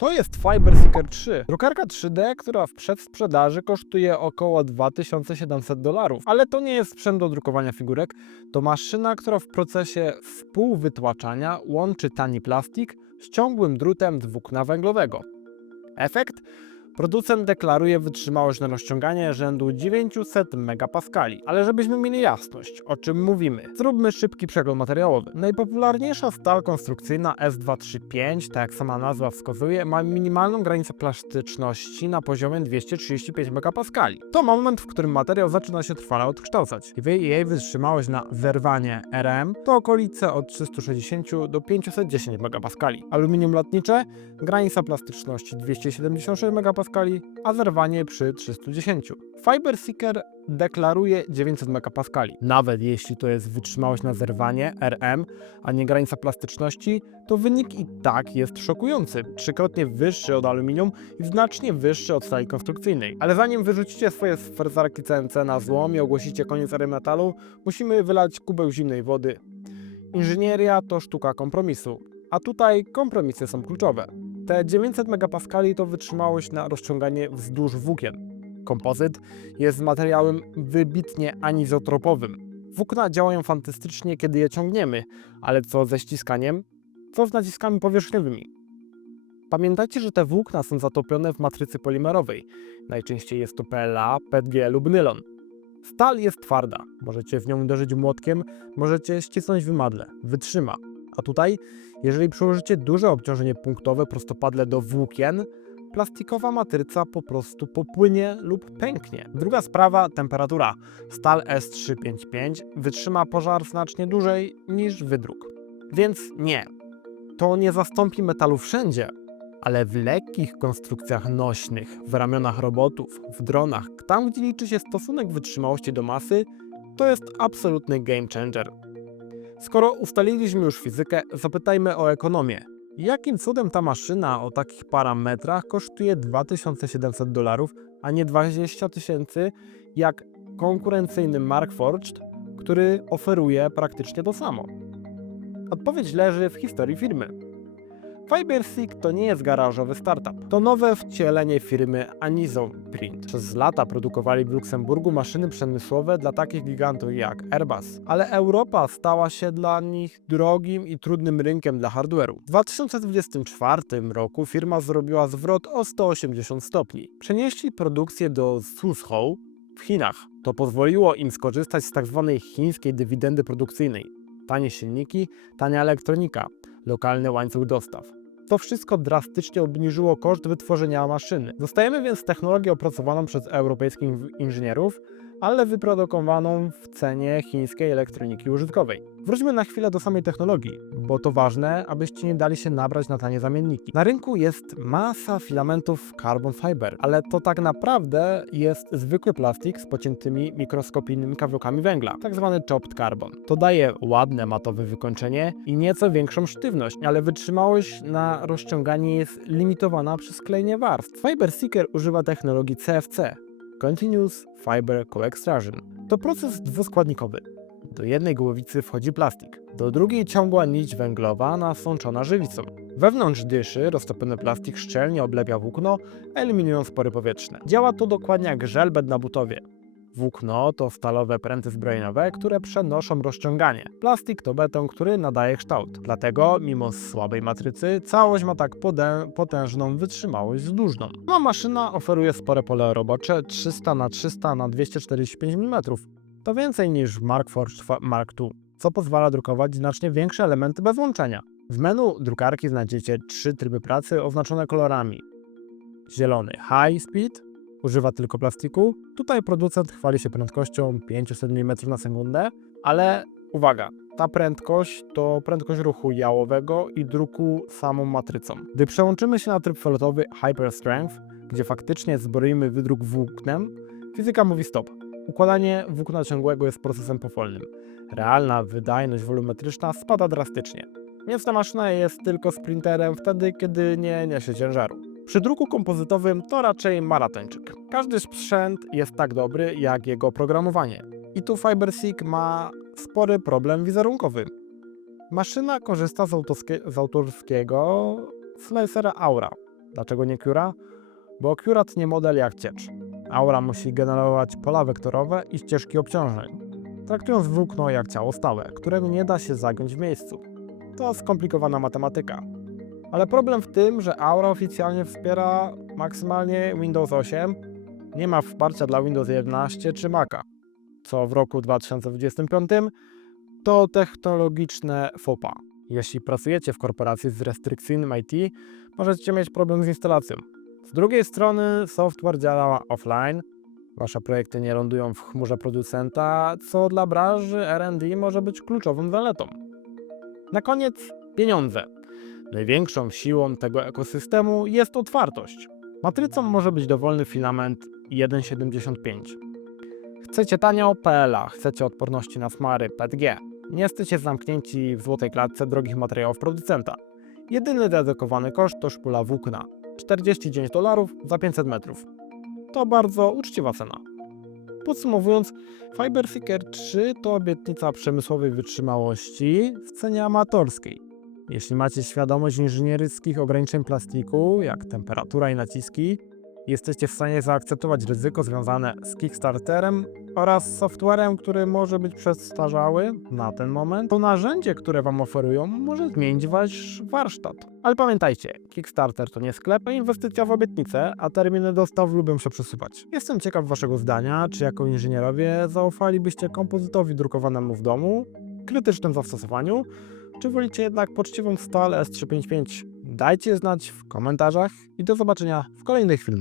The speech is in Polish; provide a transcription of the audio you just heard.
To jest FiberSeeker 3, drukarka 3D, która w przedsprzedaży kosztuje około 2700 dolarów. Ale to nie jest sprzęt do drukowania figurek, to maszyna, która w procesie współwytłaczania łączy tani plastik z ciągłym drutem dwukna węglowego. Efekt? Producent deklaruje wytrzymałość na rozciąganie rzędu 900 megapaskali. Ale żebyśmy mieli jasność, o czym mówimy, zróbmy szybki przegląd materiałowy. Najpopularniejsza stal konstrukcyjna S235, tak jak sama nazwa wskazuje, ma minimalną granicę plastyczności na poziomie 235 megapaskali. To moment, w którym materiał zaczyna się trwale odkształcać. Jej wytrzymałość na zerwanie RM to okolice od 360 do 510 megapaskali. Aluminium lotnicze, granica plastyczności 276 megapaskali, a zerwanie przy 310. FiberSeeker deklaruje 900 megapaskali. Nawet jeśli to jest wytrzymałość na zerwanie RM, a nie granica plastyczności, to wynik i tak jest szokujący. Trzykrotnie wyższy od aluminium i znacznie wyższy od stali konstrukcyjnej. Ale zanim wyrzucicie swoje sferzarki CNC na złom i ogłosicie koniec ery metalu, musimy wylać kubeł zimnej wody. Inżynieria to sztuka kompromisu, a tutaj kompromisy są kluczowe. Te 900 megapaskali to wytrzymałość na rozciąganie wzdłuż włókien. Kompozyt jest materiałem wybitnie anizotropowym. Włókna działają fantastycznie, kiedy je ciągniemy, ale co ze ściskaniem? Co z naciskami powierzchniowymi? Pamiętajcie, że te włókna są zatopione w matrycy polimerowej. Najczęściej jest to PLA, PETG lub nylon. Stal jest twarda. Możecie w nią uderzyć młotkiem, możecie ścisnąć wymadle. Wytrzyma. A tutaj, jeżeli przyłożycie duże obciążenie punktowe prostopadle do włókien, plastikowa matryca po prostu popłynie lub pęknie. Druga sprawa temperatura. Stal S355 wytrzyma pożar znacznie dłużej niż wydruk. Więc nie, to nie zastąpi metalu wszędzie, ale w lekkich konstrukcjach nośnych, w ramionach robotów, w dronach, tam gdzie liczy się stosunek wytrzymałości do masy, to jest absolutny game changer. Skoro ustaliliśmy już fizykę, zapytajmy o ekonomię. Jakim cudem ta maszyna o takich parametrach kosztuje 2700 dolarów, a nie 20 tysięcy jak konkurencyjny Markforged, który oferuje praktycznie to samo? Odpowiedź leży w historii firmy. FiberSeek to nie jest garażowy startup. To nowe wcielenie firmy Anizo Print. Przez lata produkowali w Luksemburgu maszyny przemysłowe dla takich gigantów jak Airbus, ale Europa stała się dla nich drogim i trudnym rynkiem dla hardware'u. W 2024 roku firma zrobiła zwrot o 180 stopni. Przenieśli produkcję do Suzhou w Chinach. To pozwoliło im skorzystać z tzw. chińskiej dywidendy produkcyjnej. Tanie silniki, tania elektronika, lokalny łańcuch dostaw. To wszystko drastycznie obniżyło koszt wytworzenia maszyny. Zostajemy więc z technologią opracowaną przez europejskich inżynierów, ale wyprodukowaną w cenie chińskiej elektroniki użytkowej. Wróćmy na chwilę do samej technologii, bo to ważne, abyście nie dali się nabrać na tanie zamienniki. Na rynku jest masa filamentów carbon fiber, ale to tak naprawdę jest zwykły plastik z pociętymi mikroskopijnymi kawałkami węgla, tak zwany chopped carbon. To daje ładne matowe wykończenie i nieco większą sztywność, ale wytrzymałość na rozciąganie jest limitowana przez sklejenie warstw. FiberSeeker używa technologii CFC, Continuous Fiber Co-Extraction. To proces dwuskładnikowy. Do jednej głowicy wchodzi plastik, do drugiej ciągła nić węglowa nasączona żywicą. Wewnątrz dyszy roztopiony plastik szczelnie oblepia włókno, eliminując spory powietrzne. Działa to dokładnie jak żelbet na butowie. Włókno to stalowe pręty zbrojeniowe, które przenoszą rozciąganie. Plastik to beton, który nadaje kształt. Dlatego, mimo słabej matrycy, całość ma tak potężną wytrzymałość wzdłużną. Ma maszyna oferuje spore pole robocze 300 na 300 na 245 mm. To więcej niż Markforged Fa- Mark II, co pozwala drukować znacznie większe elementy bez łączenia. W menu drukarki znajdziecie trzy tryby pracy oznaczone kolorami. Zielony High Speed, używa tylko plastiku. Tutaj producent chwali się prędkością 500 mm na sekundę, ale uwaga, ta prędkość to prędkość ruchu jałowego i druku samą matrycą. Gdy przełączymy się na tryb felotowy Hyper Strength, gdzie faktycznie zbroimy wydruk włóknem, fizyka mówi stop. Układanie włókna ciągłego jest procesem powolnym. Realna wydajność wolumetryczna spada drastycznie. Więc ta maszyna jest tylko sprinterem wtedy, kiedy nie niesie ciężaru. Przy druku kompozytowym to raczej maratończyk. Każdy sprzęt jest tak dobry jak jego oprogramowanie. I tu FiberSeek ma spory problem wizerunkowy. Maszyna korzysta z, z autorskiego slicera Aura. Dlaczego nie Cura? Bo Cura nie model jak ciecz. Aura musi generować pola wektorowe i ścieżki obciążeń, traktując włókno jak ciało stałe, którego nie da się zagiąć w miejscu. To skomplikowana matematyka. Ale problem w tym, że Aura oficjalnie wspiera maksymalnie Windows 8, nie ma wsparcia dla Windows 11 czy Maca, co w roku 2025 to technologiczne FOPA. Jeśli pracujecie w korporacji z restrykcyjnym IT, możecie mieć problem z instalacją. Z drugiej strony software działa offline, wasze projekty nie lądują w chmurze producenta, co dla branży R&D może być kluczową zaletą. Na koniec pieniądze. Największą siłą tego ekosystemu jest otwartość. Matrycą może być dowolny filament 1,75. Chcecie tanio PLA, chcecie odporności na smary PETG. Nie jesteście zamknięci w złotej klatce drogich materiałów producenta. Jedyny dedykowany koszt to szpula włókna. 49 dolarów za 500 metrów. To bardzo uczciwa cena. Podsumowując, FiberSeeker 3 to obietnica przemysłowej wytrzymałości w cenie amatorskiej. Jeśli macie świadomość inżynierskich ograniczeń plastiku, jak temperatura i naciski, jesteście w stanie zaakceptować ryzyko związane z Kickstarterem oraz softwarem, który może być przestarzały na ten moment, to narzędzie, które Wam oferują, może zmienić Wasz warsztat. Ale pamiętajcie, Kickstarter to nie sklep, a inwestycja w obietnicę, a terminy dostaw lubią się przesuwać. Jestem ciekaw Waszego zdania, czy jako inżynierowie zaufalibyście kompozytowi drukowanemu w domu, krytycznym zastosowaniu, czy wolicie jednak poczciwą stal S355? Dajcie znać w komentarzach i do zobaczenia w kolejnych filmach.